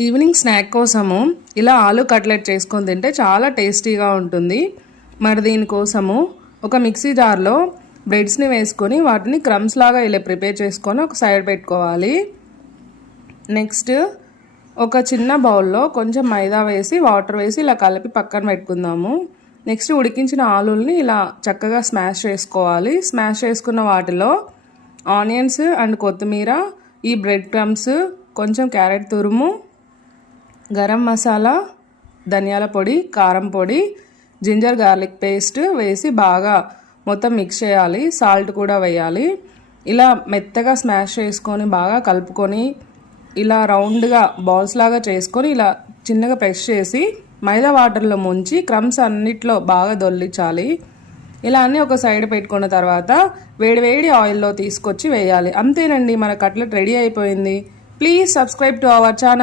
Evening snack కోసము ఇలా ఆలు కట్లెట్ చేసుకొని తింటే చాలా టేస్టీగా ఉంటుంది. మరి దీనికోసము ఒక మిక్సీ జార్లో బ్రెడ్స్ని వేసుకొని వాటిని క్రమ్స్ లాగా ఇలా ప్రిపేర్ చేసుకొని ఒక సైడ్ పెట్టుకోవాలి. నెక్స్ట్ ఒక చిన్న బౌల్లో కొంచెం మైదా వేసి వాటర్ వేసి ఇలా కలిపి పక్కన పెట్టుకుందాము. నెక్స్ట్ ఉడికించిన ఆలుల్ని ఇలా చక్కగా స్మాష్ చేసుకోవాలి. స్మాష్ చేసుకున్న వాటిలో ఆనియన్స్ అండ్ కొత్తిమీర, ఈ బ్రెడ్ క్రమ్స్, కొంచెం క్యారెట్ తురుము, గరం మసాలా, ధనియాల పొడి, కారం పొడి, జింజర్ గార్లిక్ పేస్ట్ వేసి బాగా మొత్తం మిక్స్ చేయాలి. సాల్ట్ కూడా వేయాలి. ఇలా మెత్తగా స్మాష్ చేసుకొని బాగా కలుపుకొని ఇలా రౌండ్గా బాల్స్ లాగా చేసుకొని ఇలా చిన్నగా ప్రెస్ చేసి మైదా వాటర్లో ముంచి క్రమ్స్ అన్నిట్లో బాగా దొల్లించాలి. ఇలా అన్నీ ఒక సైడ్ పెట్టుకున్న తర్వాత వేడివేడి ఆయిల్లో తీసుకొచ్చి వేయాలి. అంతేనండి, మన కట్లెట్ రెడీ అయిపోయింది. Please subscribe to our channel.